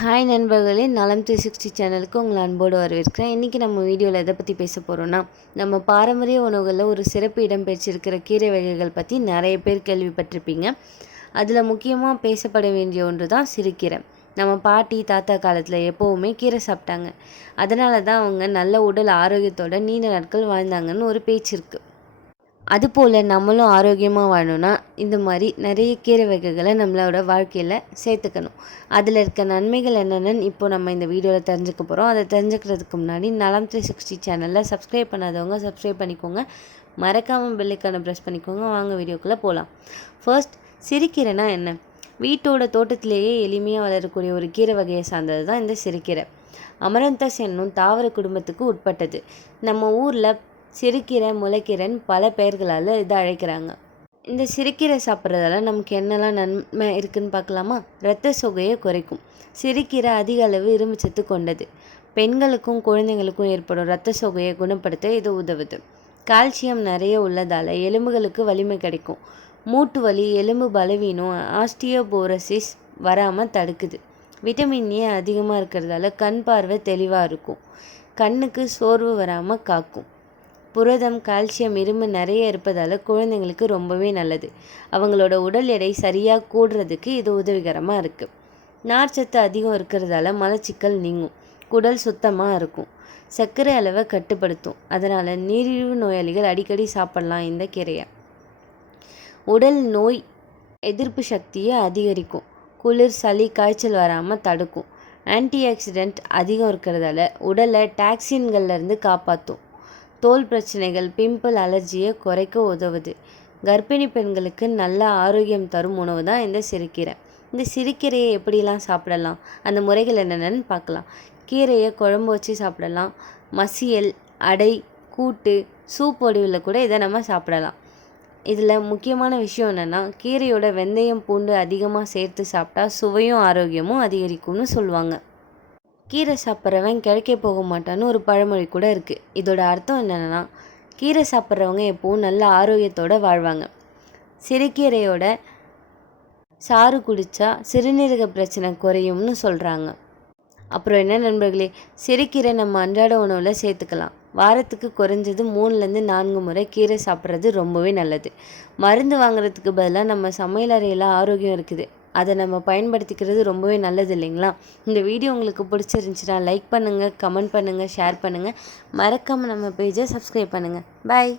Hi நண்பர்களே, நலம் 360 சேனலுக்கு உங்களை அன்போடு வரவேற்கிறேன். இன்றைக்கி நம்ம வீடியோவில் எதை பற்றி பேச போகிறோன்னா, நம்ம பாரம்பரிய உணவுகளில் ஒரு சிறப்பு இடம் பெற்றிருக்கிற கீரை வகைகள் பற்றி நிறைய பேர் கேள்விப்பட்டிருப்பீங்க. அதில் முக்கியமாக பேசப்பட வேண்டிய ஒன்று தான் சிறுகீரை. நம்ம பாட்டி தாத்தா காலத்தில் எப்போவுமே கீரை சாப்பிட்டாங்க. அதனால தான் அவங்க நல்ல உடல் ஆரோக்கியத்தோட நீண்ட நாட்கள் வாழ்ந்தாங்கன்னு ஒரு பேச்சு இருக்குது. அதுபோல் நம்மளும் ஆரோக்கியமாக வாழணும்னா இந்த மாதிரி நிறைய கீரை வகைகளை நம்மளோட வாழ்க்கையில் சேர்த்துக்கணும். அதில் இருக்க நன்மைகள் என்னென்னு இப்போ நம்ம இந்த வீடியோவில் தெரிஞ்சுக்க போகிறோம். அதை தெரிஞ்சுக்கிறதுக்கு முன்னாடி நலம் 360 சேனலில் சப்ஸ்கிரைப் பண்ணாதவங்க சப்ஸ்கிரைப் பண்ணிக்கோங்க. மறக்காமல் பெல்லைக்கான ப்ரெஸ் பண்ணிக்கோங்க. வாங்க வீடியோக்குள்ளே போகலாம். ஃபர்ஸ்ட், சிறுகீரைனா என்ன? வீட்டோட தோட்டத்திலேயே எளிமையாக வளரக்கூடிய ஒரு கீரை வகையை சார்ந்தது தான் இந்த சிறுகீரை. அமரந்தஸ் என்னும் தாவர குடும்பத்துக்கு உட்பட்டது. நம்ம ஊரில் சிறுகீரை, முளைக்கீரைன்னு பல பெயர்களால் இதை அழைக்கிறாங்க. இந்த சிறுகீரை சாப்பிட்றதால நமக்கு என்னெல்லாம் நன்மை இருக்குதுன்னு பார்க்கலாமா? இரத்த சோகையை குறைக்கும். சிறுகீரை அதிக அளவு இரும்புச்சத்து கொண்டது. பெண்களுக்கும் குழந்தைங்களுக்கும் ஏற்படும் இரத்த சோகையை குணப்படுத்த இது உதவுது. கால்சியம் நிறைய உள்ளதால் எலும்புகளுக்கு வலிமை கிடைக்கும். மூட்டு வலி, எலும்பு பலவீனம், ஆஸ்டியோபோரோசிஸ் வராமல் தடுக்குது. விட்டமின் ஏ அதிகமாக இருக்கிறதால கண் பார்வை தெளிவாக இருக்கும். கண்ணுக்கு சோர்வு வராமல் காக்கும். புரதம், கால்சியம், இரும்பு நிறைய இருப்பதால் குழந்தைங்களுக்கு ரொம்பவே நல்லது. அவங்களோட உடல் எடை சரியாக கூடுறதுக்கு இது உதவிகரமாக இருக்குது. நார்ச்சத்து அதிகம் இருக்கிறதால மலச்சிக்கல் நீங்கும். குடல் சுத்தமாக இருக்கும். சர்க்கரை அளவை கட்டுப்படுத்தும். அதனால் நீரிழிவு நோயாளிகள் அடிக்கடி சாப்பிடலாம் இந்த கீரையை. உடல் நோய் எதிர்ப்பு சக்தியை அதிகரிக்கும். குளிர், சளி, காய்ச்சல் வராமல் தடுக்கும். ஆன்டி ஆக்சிடென்ட் அதிகம் இருக்கிறதால உடலை டாக்ஸின்கள்லேருந்து காப்பாற்றும். தோல் பிரச்சனைகள், பிம்பிள், அலர்ஜியை குறைக்க உதவுது. கர்ப்பிணி பெண்களுக்கு நல்ல ஆரோக்கியம் தரும் உணவு தான் இந்த சிறுகீரை. இந்த சிறுகீரையை எப்படிலாம் சாப்பிடலாம், அந்த முறைகள் என்னென்னு பார்க்கலாம். கீரையை குழம்பு வச்சு சாப்பிடலாம். மசியல், அடை, கூட்டு, சூப் வடிவில் கூட இதை நம்ம சாப்பிடலாம். இதில் முக்கியமான விஷயம் என்னென்னா, கீரையோட வெந்தயம், பூண்டு அதிகமாக சேர்த்து சாப்பிட்டா சுவையும் ஆரோக்கியமும் அதிகரிக்கும்னு சொல்லுவாங்க. கீரை சாப்பிட்றவன் கிழக்கே போக மாட்டான்னு ஒரு பழமொழி கூட இருக்குது. இதோட அர்த்தம் என்னென்னா, கீரை சாப்பிட்றவங்க எப்போவும் நல்ல ஆரோக்கியத்தோடு வாழ்வாங்க. சிறுகீரையோட சாறு குடித்தா சிறுநீரக பிரச்சனை குறையும்னு சொல்கிறாங்க. அப்புறம் என்ன நண்பர்களே, சிறுகீரை நம்ம அன்றாட உணவில் சேர்த்துக்கலாம். வாரத்துக்கு குறைஞ்சது 3லேருந்து 4 முறை கீரை சாப்பிட்றது ரொம்பவே நல்லது. மருந்து வாங்குறதுக்கு பதிலாக நம்ம சமையலறையில் ஆரோக்கியம் இருக்குது. அதை நம்ம பயன்படுத்திக்கிறது ரொம்பவே நல்லது இல்லைங்களா? இந்த வீடியோ உங்களுக்கு பிடிச்சிருந்துச்சுன்னா லைக் பண்ணுங்கள், கமெண்ட் பண்ணுங்கள், ஷேர் பண்ணுங்கள். மறக்காமல் நம்ம பேஜை சப்ஸ்கிரைப் பண்ணுங்கள். பாய்.